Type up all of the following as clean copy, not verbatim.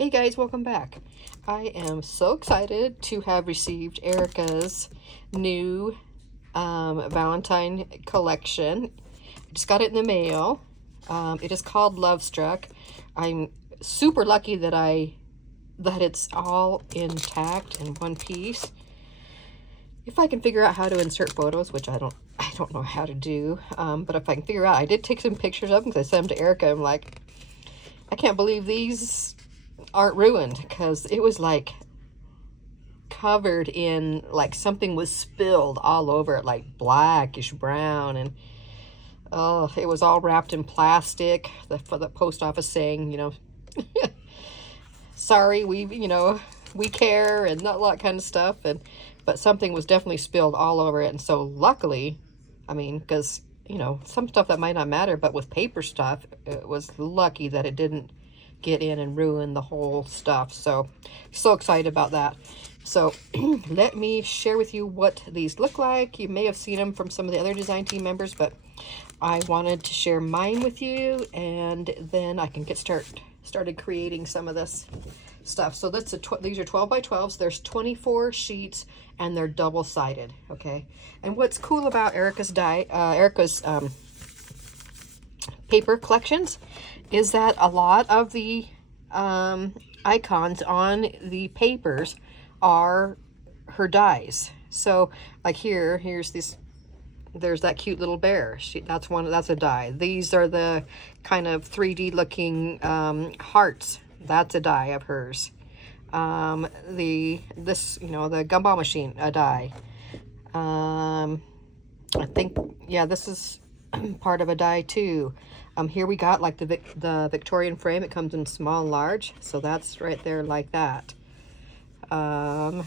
Hey guys, welcome back. I am so excited to have received Erica's new Valentine collection. I just got it in the mail. It is called Love Struck. I'm super lucky that it's all intact in one piece. If I can figure out how to insert photos, which I don't know how to do, but if I can figure out, I did take some pictures of them because I sent them to Erica. I'm like, I can't believe these aren't ruined, because it was like covered in, like something was spilled all over it, like blackish brown, and oh, it was all wrapped in plastic for the post office saying, you know, sorry, we care, and not a lot kind of stuff, but something was definitely spilled all over it. And so luckily, I mean, because you know, some stuff that might not matter, but with paper stuff, it was lucky that it didn't get in and ruin the whole stuff. So excited about that. So let me share with you what these look like. You may have seen them from some of the other design team members, but I wanted to share mine with you, and then I can get started creating some of this stuff. So that's these are 12 by 12s. There's 24 sheets, and they're double-sided. Okay, and what's cool about Erica's paper collections is that a lot of the icons on the papers are her dies. So like here's this, there's that cute little bear. That's a die. These are the kind of 3D looking hearts. That's a die of hers. The gumball machine, a die. I think, yeah, this is part of a die too. Here we got like the Victorian frame. It comes in small and large, so that's right there like that. Down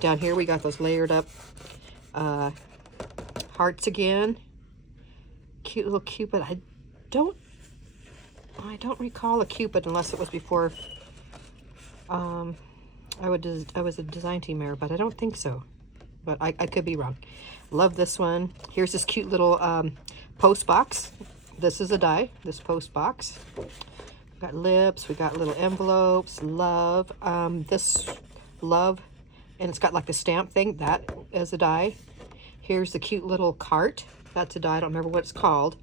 here we got those layered up hearts again. Cute little Cupid. I don't recall a Cupid unless it was before I was a design team member, but I don't think so. But I could be wrong. Love this one. Here's this cute little post box. This is a die, this post box. We've got lips, we got little envelopes, love. This love, and it's got like the stamp thing. That is a die. Here's the cute little cart. That's a die. I don't remember what it's called.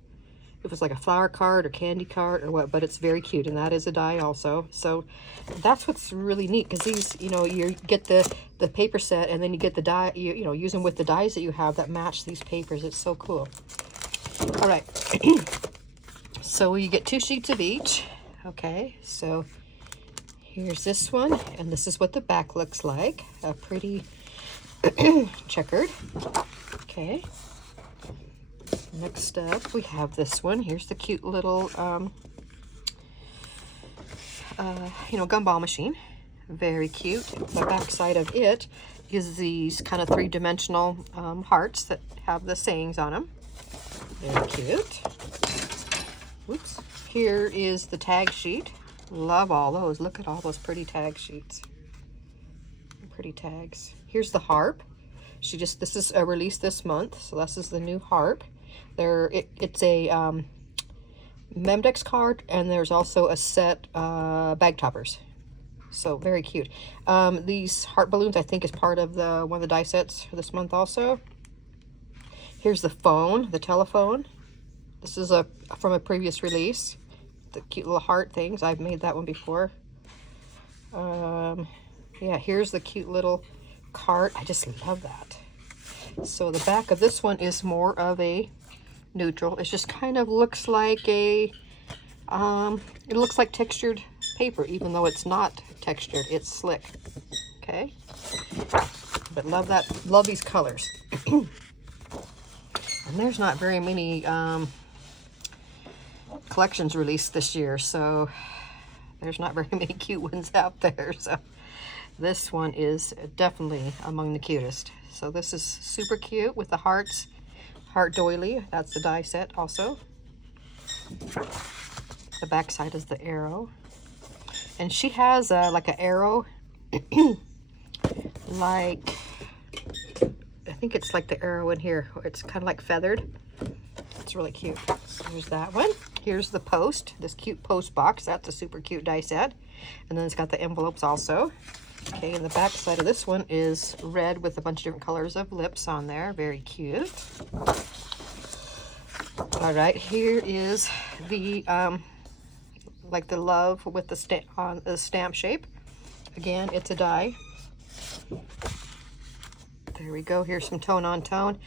It was like a flower cart or candy cart or what, but it's very cute, and that is a die also. So that's what's really neat, because these, you know, you get the paper set, and then you get the die, you know, use them with the dies that you have that match these papers. It's so cool. All right. So you get 2 sheets of each. Okay, so here's this one, and this is what the back looks like. A pretty checkered. Okay. Next up, we have this one. Here's the cute little, gumball machine. Very cute. The back side of it is these kind of 3-dimensional hearts that have the sayings on them. Very cute. Whoops. Here is the tag sheet. Love all those. Look at all those pretty tag sheets. Pretty tags. Here's the harp. This is a release this month, so this is the new harp. It's a Memdex card, and there's also a set bag toppers. So very cute. These heart balloons, I think, is part of one of the die sets for this month also. Here's the phone, the telephone. This is from a previous release. The cute little heart things. I've made that one before. Yeah, here's the cute little cart. I just love that. So the back of this one is more of a neutral. It just kind of looks like it looks like textured paper, even though it's not textured. It's slick. Okay. But love that. Love these colors. And there's not very many collections released this year, so there's not very many cute ones out there. So this one is definitely among the cutest. So this is super cute with the hearts, heart doily. That's the die set also. The back side is the arrow, and she has like an arrow, like I think it's like the arrow in here. It's kind of like feathered. It's really cute. So there's that one. Here's the post, this cute post box. That's a super cute die set. And then it's got the envelopes also. Okay, and the back side of this one is red with a bunch of different colors of lips on there. Very cute. All right, here is the like the love with the stamp shape. Again, it's a die. There we go. Here's some tone on tone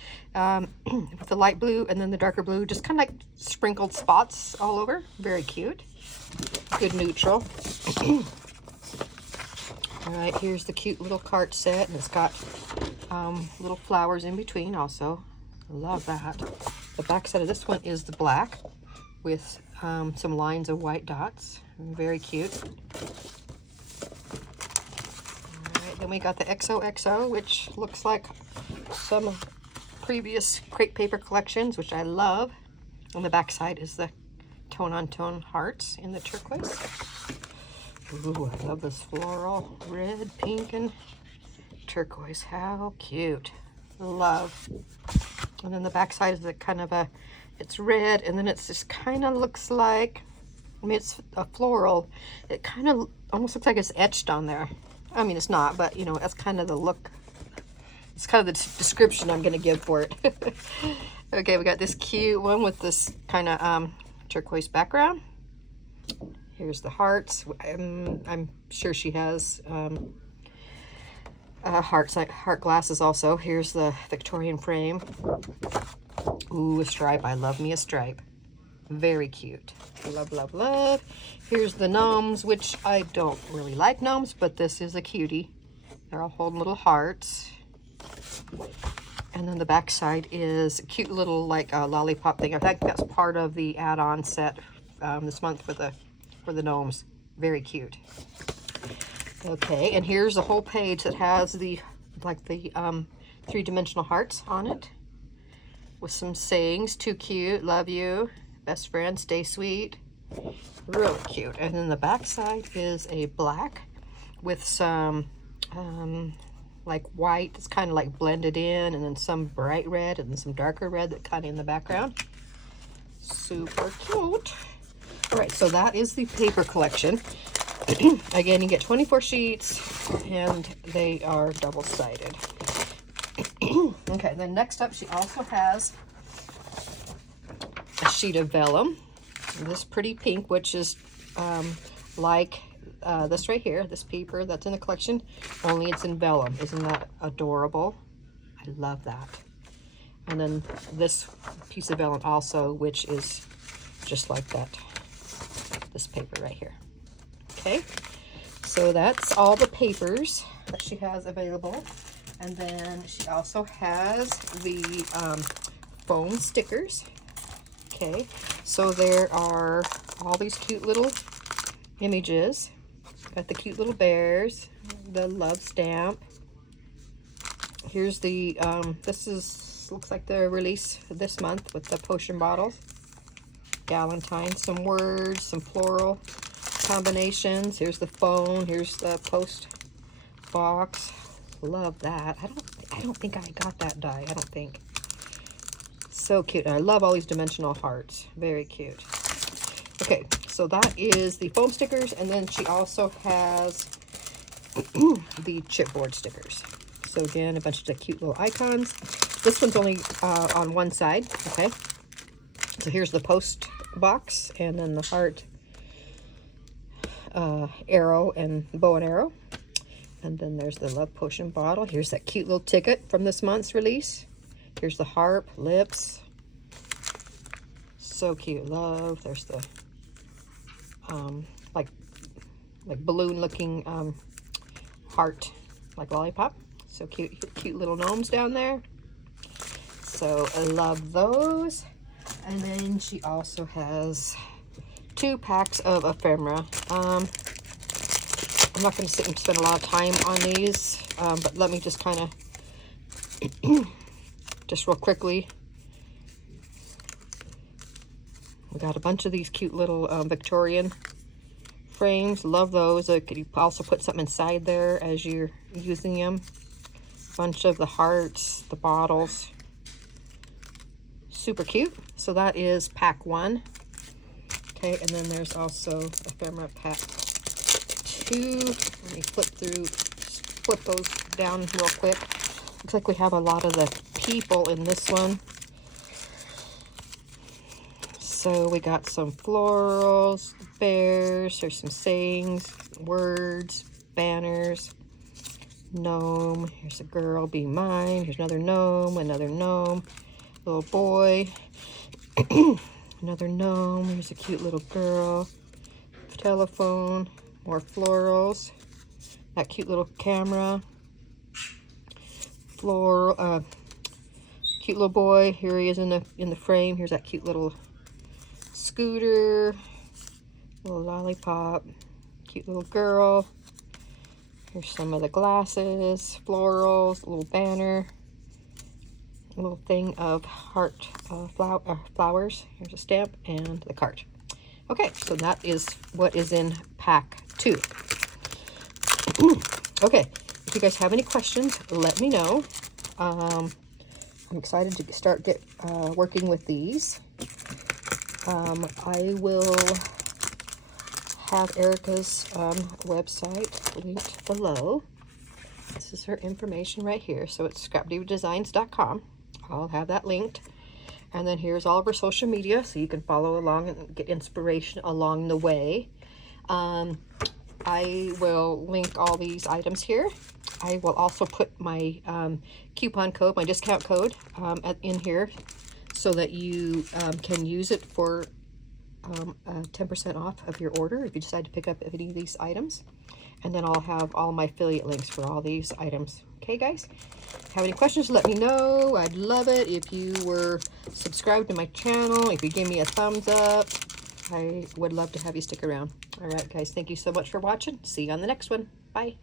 with the light blue and then the darker blue, just kind of like sprinkled spots all over. Very cute. Good neutral. All right, here's the cute little cart set, and it's got little flowers in between also. Love that. The back side of this one is the black with some lines of white dots. Very cute. Then we got the XOXO, which looks like some previous crepe paper collections, which I love. On the back side is the tone-on-tone hearts in the turquoise. Ooh, I love this floral red, pink, and turquoise. How cute. Love. And then the back side is the kind of a, it's red, and then it's just kind of looks like, I mean, it's a floral. It kind of almost looks like it's etched on there. I mean, it's not, but, you know, that's kind of the look. It's kind of the description I'm going to give for it. Okay, we got this cute one with this kind of turquoise background. Here's the hearts. I'm sure she has heart glasses also. Here's the Victorian frame. Ooh, a stripe. I love me a stripe. Very cute. Love, love, love. Here's the gnomes, which I don't really like gnomes, but this is a cutie. They're all holding little hearts. And then the back side is a cute little like lollipop thing. I think that's part of the add-on set this month for the gnomes. Very cute. Okay, and here's a whole page that has the like the three-dimensional hearts on it with some sayings. Too cute, love you, best friend, stay sweet. Really cute. And then the back side is a black with some like white. It's kind of like blended in, and then some bright red and then some darker red that kind of in the background. Super cute. All right, so that is the paper collection. Again, you get 24 sheets and they are double-sided. Okay, then next up she also has a sheet of vellum. This pretty pink, which is like this right here, this paper that's in the collection, only it's in vellum. Isn't that adorable? I love that. And then this piece of vellum also, which is just like that, this paper right here. Okay, so that's all the papers that she has available. And then she also has the foam stickers. Okay, so there are all these cute little images. Got the cute little bears, the love stamp. Here's the, looks like the release this month with the potion bottles. Galentine, some words, some floral combinations. Here's the phone, here's the post box. Love that. I don't think I got that die. I don't think. So cute. And I love all these dimensional hearts. Very cute. Okay, so that is the foam stickers, and then she also has the chipboard stickers. So again, a bunch of the cute little icons. This one's only on one side. Okay, so here's the post box, and then the heart, arrow, and bow and arrow. And then there's the love potion bottle. Here's that cute little ticket from this month's release. Here's the harp, lips. So cute. Love. There's the like balloon looking heart, like lollipop. So cute. Cute little gnomes down there. So I love those. And then she also has 2 packs of ephemera. I'm not going to sit and spend a lot of time on these, but let me just kind of, just real quickly. We got a bunch of these cute little Victorian frames. Love those. You could also put something inside there as you're using them. Bunch of the hearts, the bottles. Super cute. So that is pack 1. Okay, and then there's also ephemera pack 2. Let me flip those down real quick. Looks like we have a lot of the people in this one. So we got some florals, bears, there's some sayings, words, banners, gnome, here's a girl, be mine, here's another gnome, little boy, another gnome, here's a cute little girl, telephone, more florals, that cute little camera, cute little boy, here he is in the frame, here's that cute little scooter, little lollipop, cute little girl. Here's some of the glasses, florals, little banner, a little thing of heart flowers. Here's a stamp and the card. Okay, so that is what is in pack 2. Okay, if you guys have any questions, let me know. I'm excited to start working with these. I will have Erica's website linked below. This is her information right here. So it's scrapdivadesigns.com. I'll have that linked. And then here's all of her social media, so you can follow along and get inspiration along the way. I will link all these items here. I will also put my coupon code, my discount code in here, so that you can use it for 10% off of your order if you decide to pick up any of these items. And then I'll have all my affiliate links for all these items. Okay, guys? Have any questions, let me know. I'd love it if you were subscribed to my channel. If you give me a thumbs up, I would love to have you stick around. All right, guys, thank you so much for watching. See you on the next one. Bye.